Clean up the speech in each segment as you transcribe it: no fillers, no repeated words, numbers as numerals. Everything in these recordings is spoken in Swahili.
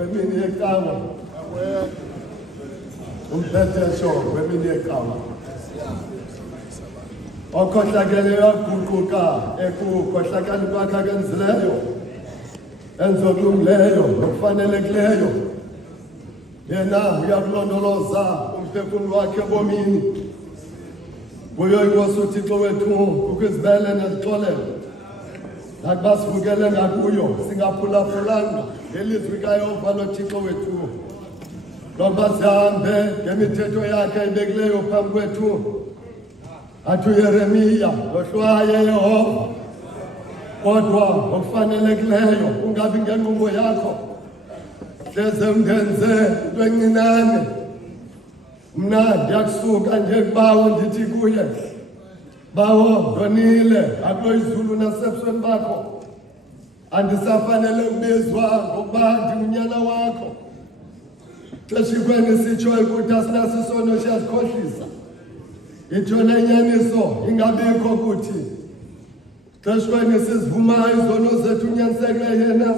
Wemini eqala umphetho wemini eqala okhohlakele yaguquka ekukhohlakala kwakhe kenzileyo enzokulungileyo nokufanelekileyo yena uyakulondoloza umphefumulo wakhe bomini kuyo inkosi uThixo wethu ukuzibele nezixolelo nakubasivukele ngakuyo singaphulaphulanga ngelizwi kaYehova loThixo wethu nokuba sihambe ngemithetho yakhe ebekileyo phambi kwethu athi uYeremiya lohlwaye Yehova kodwa ngokufanelekileyo ungabi ngenqubo yakho hleze undenze into encinane mna ndiyakusuka nje kubawo ndithi kuye bawo ndonile akulo izulu nasebusweni bakho andisafanele ubizwa ngokuba ndingunyana wakho xeshikweni sitsho ukuthi asinaso isono siyazikhohlisa ithona inyaniso ingabikho kuthi xeshikweni sizivumayo izono zethu unyaniseke yena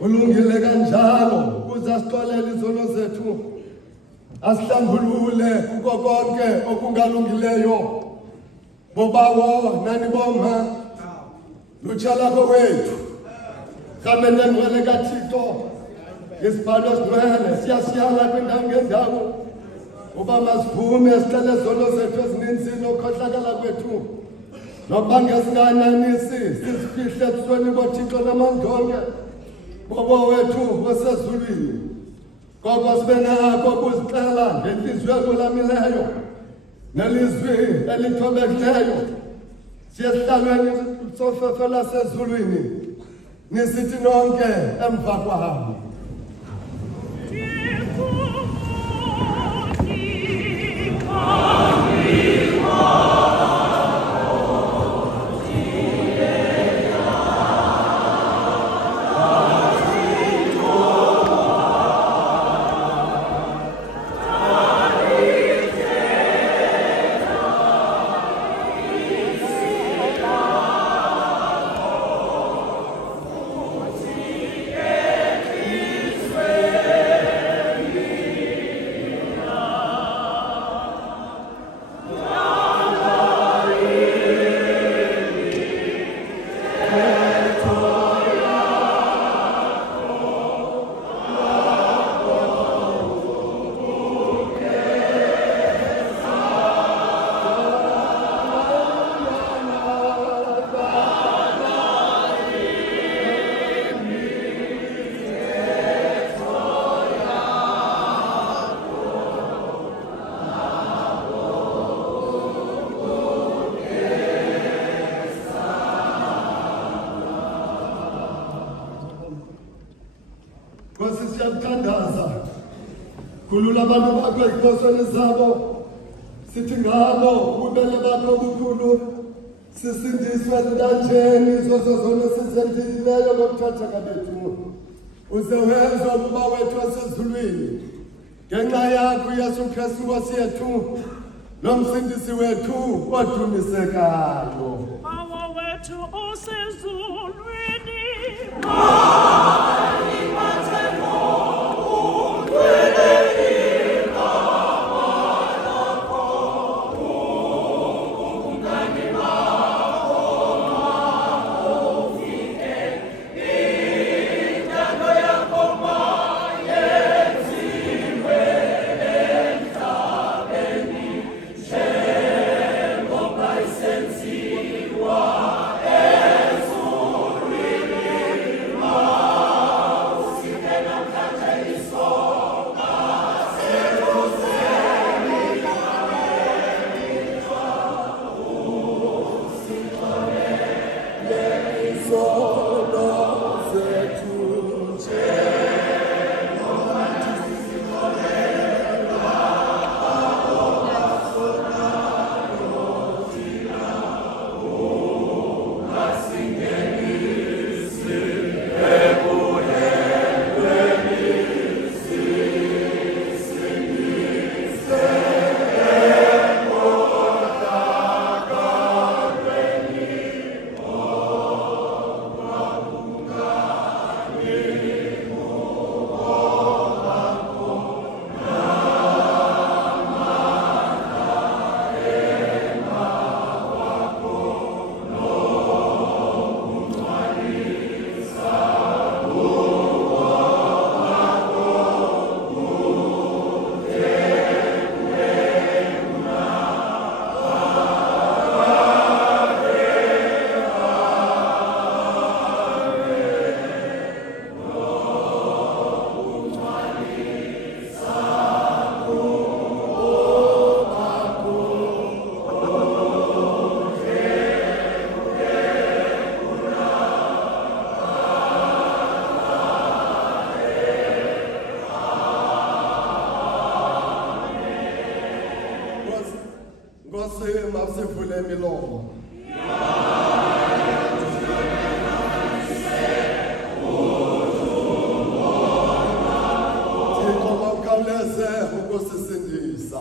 ulungile kanjalo ukuze asixolele izono zethu asihlambulule kuko konke okungalungileyo bobawo nani bomha lutshala kwethu khamene ngwele kaThixo isibhalo sigcwele siyasiyala kwindawo ngendawo uba masivume sicele zono zethu ezininzi nokhohlakala kwethu nokuba ngesingananisi sizifihle ebusweni boThixo namandonke bobo wethu osezulwini koko sibe nako ukuzixela ngenhliziyo elulamileyo nelizwi elithobekileyo siyesihlalweni sofefe lasezulwini nisithi nonke emva kwabo siyakuthandaza khulula abantu bakho ezibosweni zabo sithi ngabo ububele bakho obukhulu sisindiswe ezintanjeni zozozono sizenzileyo ngokuthathaka bethu uze wenze ukuba wethu wasezulwini ngenxa yakho uYesu Kristu Nkosi yethu nomsindisi wethu odumisekayo bawo wethu osezulwini Sensiwa sivule imilomo. Thixo mawukhawuleze ukusisindisa.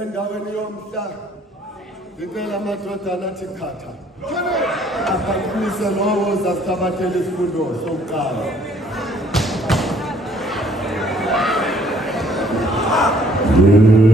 Endaweni yomhla ngicela amadodana athi khatha aphakimise lowo zasithabathela isifundo sokuqala. Yeah.